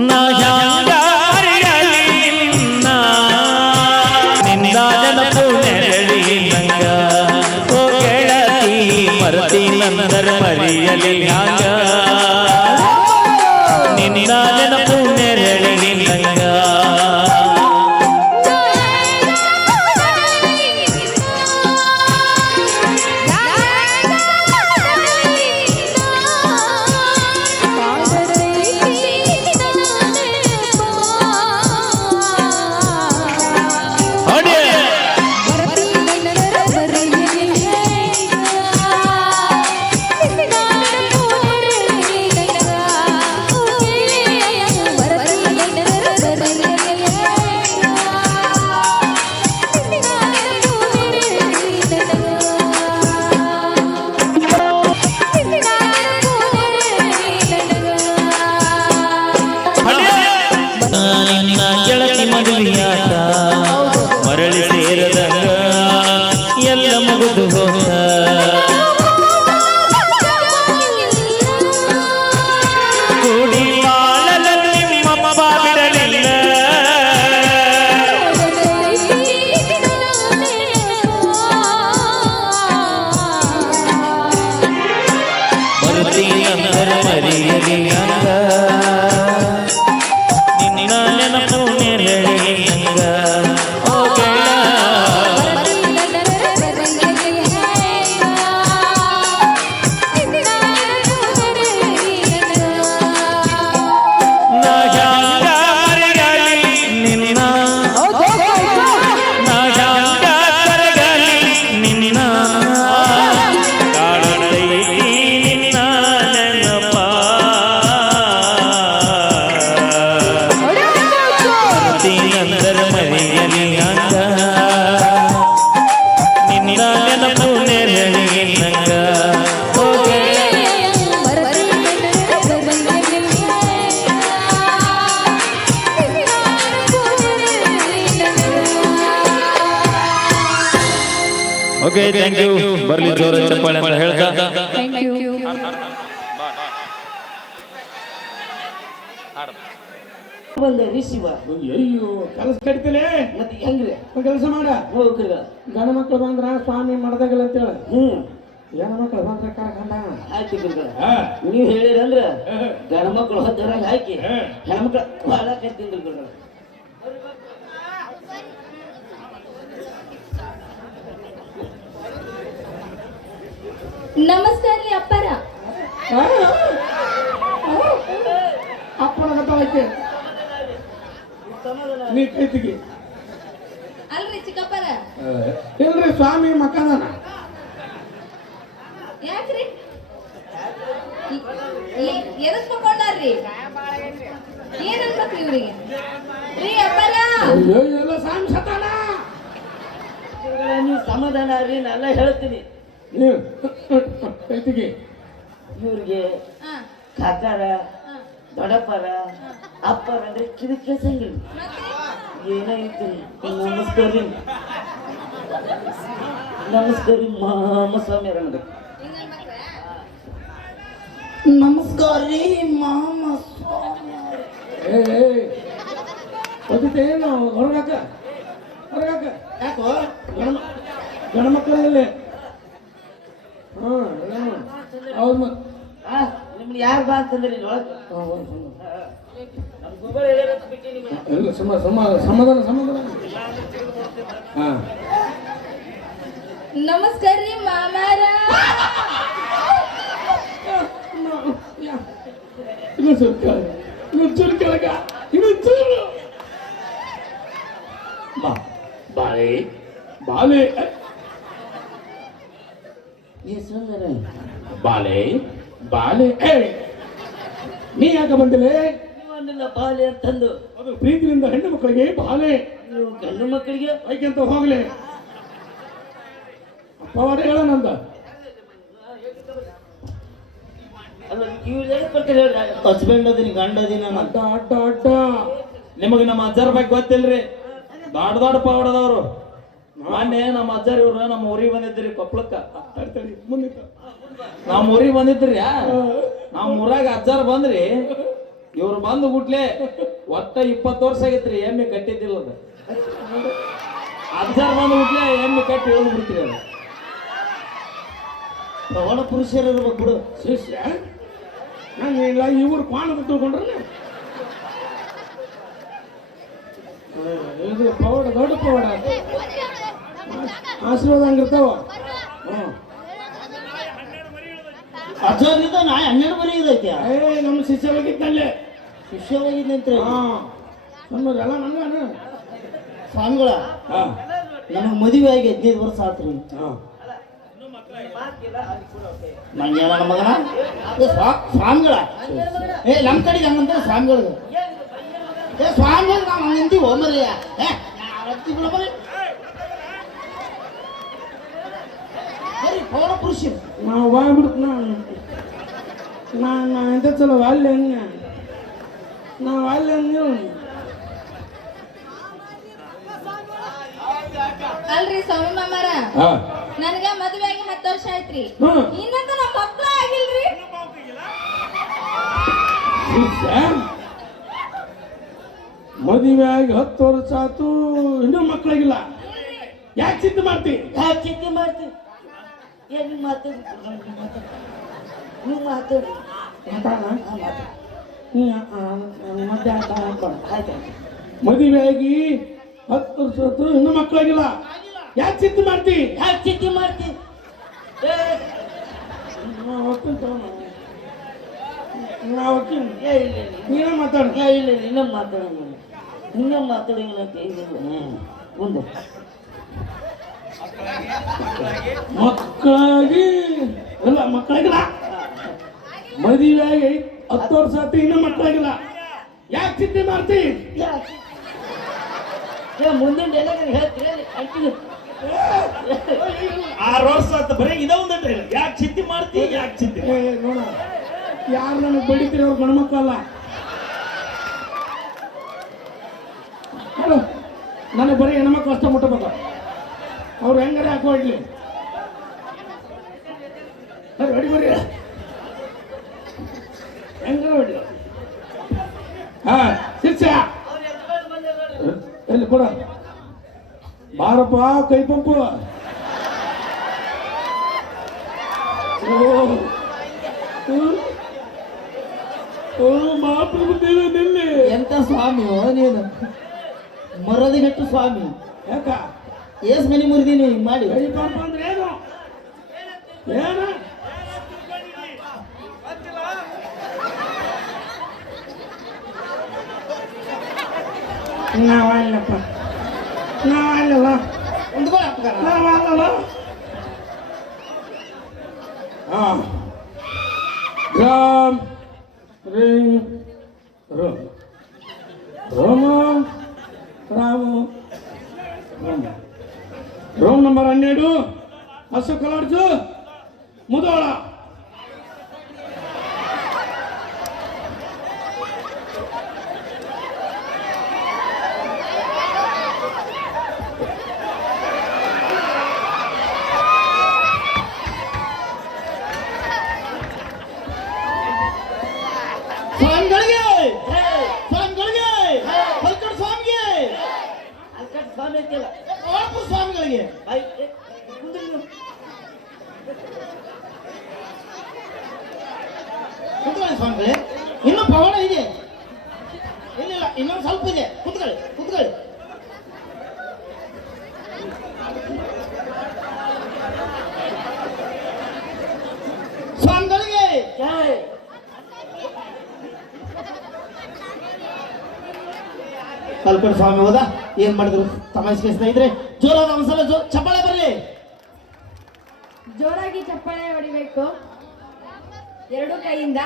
ನಾ ಹ್ಯಾಂಗಾರಿರಲಿ ನಿನ್ನ ನೆನಪು ನೆರಳಿ ನಂಗ ಓ ಗೆಳತಿ ಮರತಿ ನಂದರ ಮರಿಯಲಿ ಹ್ಯಾಂಗ ನಿನ್ನ ನೆನಪು ನೆರಳಿ ನಂಗ ಗೆಳತಿ ಮದುವೆಯಾದ ಮರಳಿ ಸೇರದಂಗ ಎಲ್ಲ ಮುಗಿದು ಹೋದ ಕೂಡಿ ಬಾಳಲು ನಿಮ್ಮಮ್ಮ ಬಿಡಲಿಲ್ಲ ಮರುತಿ ನಂದರ ಮರಿಯಲಿ ಅಂದ ನಿನ್ನ ನೆನಪು ನೆರಳಿ ನಂಗ ಓ ಗೆಳ ನಾ ಹ್ಯಾಂಗಾರಿರಲಿ ನಿನ್ನ ನಾ ಹ್ಯಾಂಗಾರಿರಲಿ ನಿನ್ನ ಕಾಡತೈತಿ ನಿನ್ನ ನೆನಪ ನಂದರ ಮರಿಯಲಿ ಹಂಗ ನಿನ್ನ ನೆನಪು ನೆರಳಿ ನಂಗ ಓ ಓಕೆ ಥ್ಯಾಂಕ್ ಯು ಬರ್ಲಿ ಜೋರ ಚಪ್ಪಾಳೆ ಅಂತ ಹೇಳ್ತಾ ಶಿವ ಅಯ್ಯೋ ಕೆಲಸ ಕಡಿತಲೇ ಮತ್ತೆ ಹೆಂಗ್ರಿ ಕೆಲಸ ಮಾಡ ಹೋಗ್ರಿ ಗಂಡ ಮಕ್ಳು ಬಂದ್ರ ಸ್ವಾಮಿ ಮಾಡ್ದಾಗಲ್ಲ ಅಂತೇಳಿ ಹೆಣ್ಣು ಮಕ್ಳು ಬಂದ್ರ ಕರ್ಕಂಡ ಆಯ್ತು ಗುರುಗಳ ನೀವು ಹೇಳಿರಂದ್ರ ಗಂಡ ಮಕ್ಕಳು ಹೊದ್ದರಾಗ ಹಾಕಿ ಹೆಣ್ಮಕ್ಳು ಬಹಳ ಕಟ್ಟಿದ್ರು ಗುರುಗಳ ನಮಸ್ಕಾರ ರೀ ಅಪ್ಪರ ಅಪ್ಪನ ಗತವಾಯ್ತೆ ನೀ ಕೈತಿಗೆ ಅಲ್ರಿ ಚಿಕ್ಕಪ್ಪರ ಇಲ್ರಿ ಸ್ವಾಮಿ ಮಕ್ಕಂದನ ಯಾಕ್ರಿ ಎದಕ್ ಮಕ್ಕೊಂಡಾರ್ರಿ ಏನ್ ಅನ್ಬೇಕ್ರಿ ಇವ್ರಿಗೆ ರೀ ಅಪ್ಪರ ಎಲ್ಲ ಸ್ವಾಮಿ ಸತಾನ ನೀವು ಸಮಾಧಾನ ರೀ ನಾನೆಲ್ಲ ಹೇಳ್ತೀನಿ ನೀವು ಕೈತಿಗೆ ಇವ್ರಿಗೆ ಕಾಕಾರ ದೊಡ್ಡಪ್ಪರ ಅಪ್ಪರ ಅಂದ್ರೆ ಕಿವಿ ಕೇಳ್ಸಂಗಿಲ್ಲ ಏನಾಯ್ತು ನಮಸ್ಕಾರ ನಮಸ್ಕಾರ ಮಾಮ ಸ್ವಾಮಿ ಅರಂಗ ನಮಸ್ಕಾರ ರೀ ಮಾಮ ಸ್ವಾಮಿ ಏನು ಹೊರಗಾಕ ಹೊರಗಾಕ ಯಾಕೋ ಗಂಡ ಮಕ್ಕಳಲ್ಲಿ ಹೌದು ನಿಮ್ಗೆ ಯಾರು ಬಾ ಅಂತಂದ್ರಿ ಒಳಗೆ ನಮ್ಮ ಗುರುಗಳು ಹೇಳಿರೋದು ಬಿಟ್ಟು ನಿಮ್ಗೆ ಎಲ್ಲ ಸಮಾಧಾನ ಸಮಾಧಾನ ಹಾ ನಮಸ್ಕಾರ ರೀ ಮಾಮಾರ ಇನ್ನೊಂಚೂರು ಕೆಳಗ ಇನ್ನೊಂಚೂರು ಬಾಳೆ ಬಾಳೆ ಸುಂದರ ಬಾಳೆ ಬಾಳೆ ನೀ ಯಾಕೆ ಬಂದಿಲ್ಲ ನೀವನ್ನೆಲ್ಲ ಬಾಲೆ ಅಂತಂದು ಅದು ಪ್ರೀತಿಯಿಂದ ಹೆಣ್ಣು ಮಕ್ಕಳಿಗೆ ಬಾಳೆ ನೀವು ಗಂಡು ಮಕ್ಕಳಿಗೆ ಐಕ್ಯಂತ ಹೋಗ್ಲಿ ಅಪ್ಪವಾರ ಹೇಳೋಣಂದ ಅಲ್ಲ ಇವ್ರು ಹೇಳಿ ಕೊಡ್ತೀರಿ ಹೇಳ್ರಿ ಹಸ್ಬೆಂಡ್ ಅದೀನಿ ಗಂಡ ಅದೀನಿ ಅಡ್ಡ ಅಡ್ಡ ಅಡ್ಡ ನಿಮಗೆ ನಮ್ಮ ಅಜ್ಜರ ಬಗ್ಗೆ ಗೊತ್ತಿಲ್ರಿ ದೊಡ್ಡ ದೊಡ್ಡ ಪಾವಡದವರು ಮೊನ್ನೆ ನಮ್ಮ ಅಜ್ಜರ್ ಇವ್ರು ನಮ್ಮ ಊರಿಗೆ ಬಂದಿದ್ರಿ ಕೊಪ್ಪಳಕ್ಕ ತಡಿ ಮುಂದೆ ನಮ್ಮ ಊರಿಗೆ ಬಂದಿದ್ರಿ ನಮ್ಮ ಊರಾಗ ಅಜ್ಜಾರ್ ಬಂದ್ರಿ ಇವ್ರು ಬಂದು ಗುಟ್ಲೆ ಒಟ್ಟ 20 ವರ್ಷ ಆಗೈತ್ರಿ ಎಮ್ಮೆ ಕಟ್ಟಿದ್ದಿಲ್ಲ ಅದ ಅಜ್ಜಾರ್ ಬಂದು ಗುಟ್ಲೆ ಎಮ್ಮೆ ಕಟ್ಟಿ ಇಳಿದು ಬಿಡ್ತೀರಿ ಅದು ಪ್ರವಣ ಪುರುಷರು ಇರ್ಬೇಕು ಬಿಡು. ಶಿಷ್ಯ ನಾನು ಇಲ್ಲ ಇವ್ರು ಕ್ವಾಣ ತಿಳ್ಕೊಂಡ್ರೆ ಇದು ಪವಾಡ ದೊಡ್ಡ ಪವಾಡ ಆಶೀರ್ವಾದ ಹಂಗಿರ್ತಾವ. ಹ್ಞೂ ಅಜ್ಜರಿಂದ ನಾ 12 ಮನೆ ಇದೈತಿ. ನಮ್ಮ ಶಿಷ್ಯ ಹೋಗಿದ್ದಲ್ಲೇ ಶಿಷ್ಯವಾಗಿದ್ದಂತ್ರಿ. ಹಾಂ ನಮ್ಮದೆಲ್ಲ ನಂಗಾನ ಸ್ವಾಮಿಗಳ ಹಾಂ ನಮಗೆ ಮದುವೆ ಆಗಿ 15 ವರ್ಷ ಆತ್ರಿ. ಹಾಂ ಮಂಗ್ಯ ನನ್ನ ಮಗನ ಸ್ವಾಮಿಗಳ ನಮ್ಮ ಕಡೆಗೆ ಹಂಗಂತ ಸ್ವಾಮಿಗಳಿಗೆ ಸ್ವಾಮಿಗಳು ನಾವು ಹಂಗಂತೀವಿ ಹೋಮರಿಯ ಬರೀ ಪೌರ ಪುರುಷರು ನಾವು ಬಾಗ್ಬಿಡ್ತು ನಾನು ಎಂತ ಚಲೋ ಅಲ್ಲಿ ಹಂಗೆ ನಾವು ಅಲ್ಲಿ ಹಂಗೆ ಅಲ್ರಿ ಸ್ವಾಮಿ ಮಾಮಾರ ಹಾಂ ನನಗ ಮದ್ವೆ ಆಗಿ 10 ವರ್ಷ ಆಯ್ತ್ರಿ. ಹ್ಮ್. ಇನ್ನಂತ ನಮ್ಮ ಮಕ್ಳು ಆಗಿಲ್ರಿ. ಮದುವೆ ಆಗಿ 10 ವರ್ಷ ಆತು ಇನ್ನೂ ಮಕ್ಕಳಾಗಿಲ್ಲ. ಯಾಕೆ ಚಿಂತೆ ಮಾಡ್ತಿ? ಯಾಕೆ ಚಿಂತೆ ಮಾಡ್ತೀವಿ? ಏನು ಮಾತಾಡಿ ನೀವು ಮಾತಾಡಿ ಆಯ್ತು. ಮದುವೆ ಆಗಿ 10 ವರ್ಷ ಆತು ಇನ್ನೂ ಮಕ್ಕಳಾಗಿಲ್ಲ. ಯಾಕೆ ಚಿಂತೆ ಮಾಡ್ತಿ? ಯಾಕೆ ಚಿಂತೆ ಮಾಡ್ತೀವಿ? ನೀನೇ ಮಾತಾಡ. ಇಲ್ಲ ಇನ್ನೂ ಮಾತಾಡೋಣ ಇನ್ನೂ ಮಾತಾಡೋಂಗಿಲ್ಲ ಅಂತ ಹೇಳಿದ್ರು. ಮುಂದೆ ಮಕ್ಕಳಾಗಿ ಅಲ್ಲ ಮಕ್ಕಳಾಗಿಲ್ಲ. ಮದುವೆ ಆಗಿ 10 ವರ್ಷ ಆತು ಇನ್ನೂ ಮಕ್ಕಳಾಗಿಲ್ಲ. ಯಾಕೆ ಚಿಂತೆ ಮಾಡ್ತಿ? ಮುಂದಿನ ಡೈಲಾಗ್ ಹೇಳ್ತೀರಿ ಕಂಟಿನ್ಯೂ. 6 ವರ್ಷ ಆತ ಬರೀ ಇದ ಒಂದಲ್ರಿ ಯಾಕೆ ಚಿಂತೆ ಮಾಡ್ತಿ ಯಾಕೆ ಚಿಂತೆ ನೋಡ ಯಾರು ನನಗೆ ಬಡಿತೀರಿ ಅವ್ರು ಗಣಮಕ್ಕಲ್ಲ. ನನಗೆ ಬರೀ ಹೆಣ್ಮಕ್ಳು ಅಷ್ಟ ಮುಟ್ಟಬೇಕು. ಅವ್ರು ಹೆಂಗಾರೆ ಹಾಕೊಡ್ಲಿ ಹೊಡಿ ಬರ್ರಿ ಹೆಂಗಾರೆ ಹೊಡ್ಲಿ. ಹಾ ಶಿಷ್ಯ ಎಲ್ಲಿ ಕೊಡ ಬಾರಪ್ಪ ಕೈ ಪಂಪು. ಓ ಮಾತು ನಿಲ್ಲಿ ಎಂತ ಸ್ವಾಮಿ ನೀನು ಮರದಿಗೆಟ್ಟು ಸ್ವಾಮಿ. ಯಾಕ ಏಸ್ ಮನಿ ಮುರಿದೀನಿ ಹಿಂಗ್ ಮಾಡಿ. ಕೈ ಪಂಪ ಅಂದ್ರೆ ಏನು? ಏನು ನಾವಲ್ಲಪ್ಪ ನಾವಲ್ಲಲ್ಲ ನಾವಲ್ಲಲ್ಲ. ಹಾಂ ರಾಮ್ ರಿಂಗ್ ರೋಮ್ ರೋಮ ರಾಮು ರೋಮ್ ನಂಬರ್ 12 ಹಸು ಕಲರ್ಸು ಮುದೋಳ. ಸ್ವಾಮಿಗಳಿಗೆ ಸ್ವಾಮಿಗಳಿಗೆ ಹಲ್ಕಡ್ ಸ್ವಾಮಿಗೆ ಹಲ್ಕಡ್ ಸ್ವಾಮಿ ಅಂತಿಲ್ಲ ಒಳಪುರ ಸ್ವಾಮಿಗಳಿಗೆ ಕುತ್ಕೊಳ್ಳಿ ಸ್ವಾಮಿಗಳೇ. ಇನ್ನೂ ಪವಾಡ ಇದೆ. ಇಲ್ಲ ಇನ್ನೊಂದು ಸ್ವಲ್ಪ ಇದೆ. ಕುತ್ಕೊಳ್ಳಿ ಕುತ್ಕೊಳ್ಳಿ. ಸ್ವಾಮಿಗಳಿಗೆ ಜೈ. ಕಲ್ಪಡ್ ಸ್ವಾಮಿ ಹೋದ ಏನ್ ಮಾಡಿದ್ರು ತಮಾಷೆ ಇದ್ರೆ ಜೋರಾದ ಒಂದ್ಸಲ ಚಪ್ಪಾಳೆ ಬರ್ಲಿ. ಜೋರಾಗಿ ಚಪ್ಪಾಳೆ ಹೊಡಿಬೇಕು 2 ಕೈಯಿಂದ.